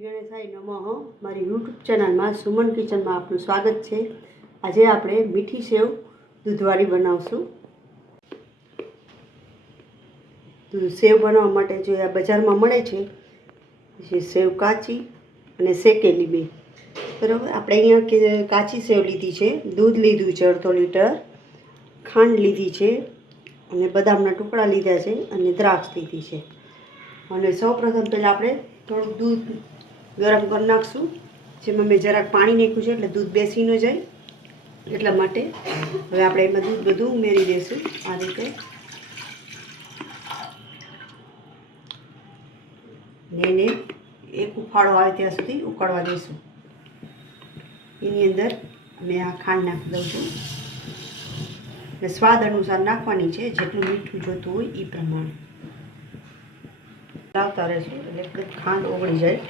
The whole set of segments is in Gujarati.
શ્રી ગણેશાય નમઃ। મારી યુટ્યુબ ચેનલમાં સુમન કિચનમાં આપનું સ્વાગત છે। આજે આપણે મીઠી સેવ દૂધવાળી બનાવશું। સેવ બનાવવા માટે જે આ બજારમાં મળે છે જે સેવ કાચી અને શેકેલી બે, બરાબર। આપણે અહીંયા કાચી સેવ લીધી છે, દૂધ લીધું છે અડધો લીટર, ખાંડ લીધી છે અને બદામના ટુકડા લીધા છે અને દ્રાક્ષ લીધી છે। અને સૌપ્રથમ પહેલાં આપણે થોડુંક દૂધ ગરમ કરી નાખશું, જેમાં મેં જરાક પાણી નાખ્યું છે એટલે દૂધ બેસી ન જાય એટલા માટે। હવે આપણે એમાં દૂધ બધું ઉમેરી દઈશું આ રીતે, ને એને એક ઉફાળો આવે ત્યાં સુધી ઉકળવા દઈશું। એની અંદર મેં આ ખાંડ નાખી દઉં છું ને સ્વાદ અનુસાર નાખવાની છે, જેટલું મીઠું જોતું હોય એ પ્રમાણે લાવતા રહેશું એટલે એકદમ ખાંડ ઓગળી જાય।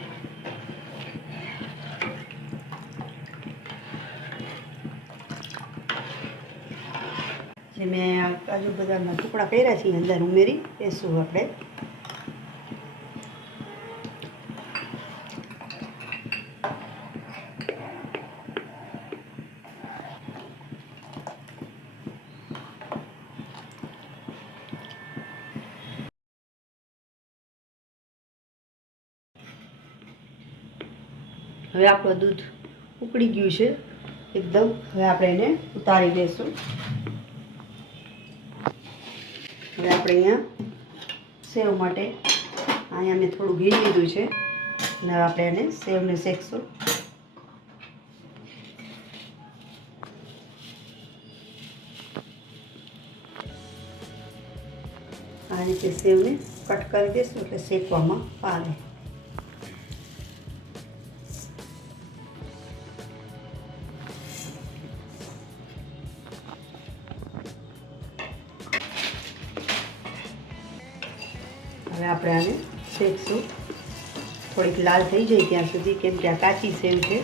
જે મેં કાજુ બદામના ટુકડા કર્યા છે અંદર ઉમેરી દઈશું આપણે। હવે આપણું દૂધ ઉકળી ગયું છે એકદમ। હવે આપણે એને ઉતારી દઈશું। હવે આપણે અહીંયા સેવ માટે અહીંયા મેં થોડું ઘી લીધું છે અને હવે આપણે એને સેવને શેકશું। આ રીતે સેવને કટ કરી દઈશું એટલે શેકવામાં આવે। હવે આપણે આને શેકશું થોડીક લાલ થઈ જાય ત્યાં સુધી, કેમ કે આ કાચી સેવ છે।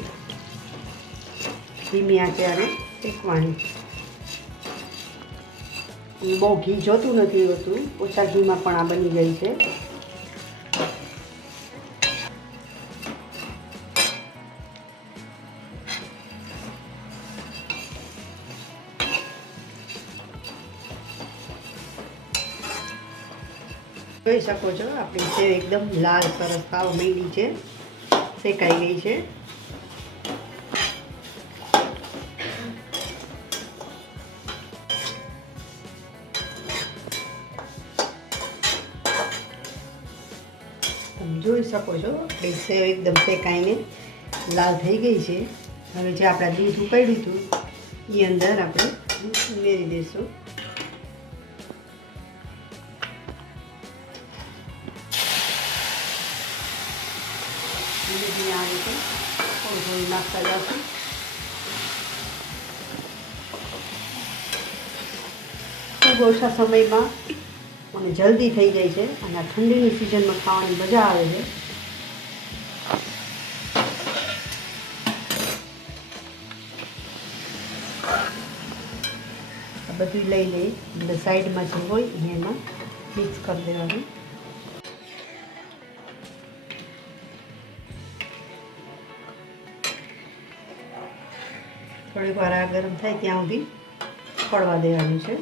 ધીમી આંચે આને શેકવાની। બહુ ઘી જોતું નથી હોતું, ઓછા ઘીમાં પણ આ બની જાય છે। જોઈ શકો છો આપણી સેવ એકદમ લાલ સરસ થવા માંડી છે, શેકાઈ ગઈ છે। તમે જોઈ શકો છો આપણી સેવ એકદમ શેકાઈને લાલ થઈ ગઈ છે। હવે જે આપણે દૂધ ઉકાળ્યું હતું એ અંદર આપણે ઉમેરી દઈશું। આ રીતે થોડું થોડું નાખતા જશું। ખૂબ ઓછા સમયમાં અને જલ્દી થઈ જાય છે અને આ ઠંડીની સિઝનમાં ખાવાની મજા આવે છે। આ બધું લઈ લઈ એટલે સાઈડમાં જે હોય એમાં મિક્સ કરી દેવાનું। થોડીક વાર આ ગરમ થાય ત્યાં સુધી પડવા દેવાનું છે।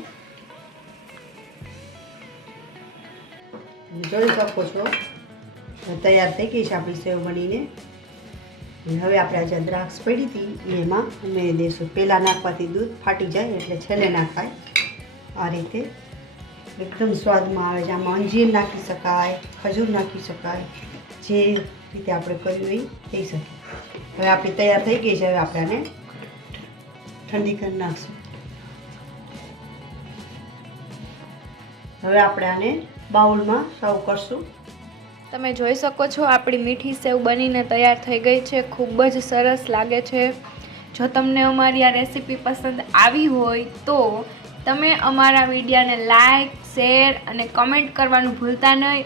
જોઈ શકો છો તૈયાર થઈ ગઈ છે આપણી સેવ બનીને। હવે આપણે આ જે દ્રાક્ષ પડી હતી એમાં ઉમેરી દઈશું। પહેલાં નાખવાથી દૂધ ફાટી જાય એટલે છેલ્લે નાખાય। આ રીતે એકદમ સ્વાદમાં આવે છે। આમાં અંજીર નાખી શકાય, ખજૂર નાખી શકાય, જે રીતે આપણે કર્યું એ થઈ શકે। હવે આપણી તૈયાર થઈ ગઈ છે। હવે આપણે આને ઠંડી કરી નાખશું। હવે આપણે આને બાઉલમાં સર્વ કરશું। તમે જોઈ શકો છો આપણી મીઠી સેવ બનીને તૈયાર થઈ ગઈ છે, ખૂબ જ સરસ લાગે છે। જો તમને અમારી આ રેસીપી પસંદ આવી હોય તો તમે અમારા વિડીયોને લાઈક, શેર અને કમેન્ટ કરવાનું ભૂલતા નહીં।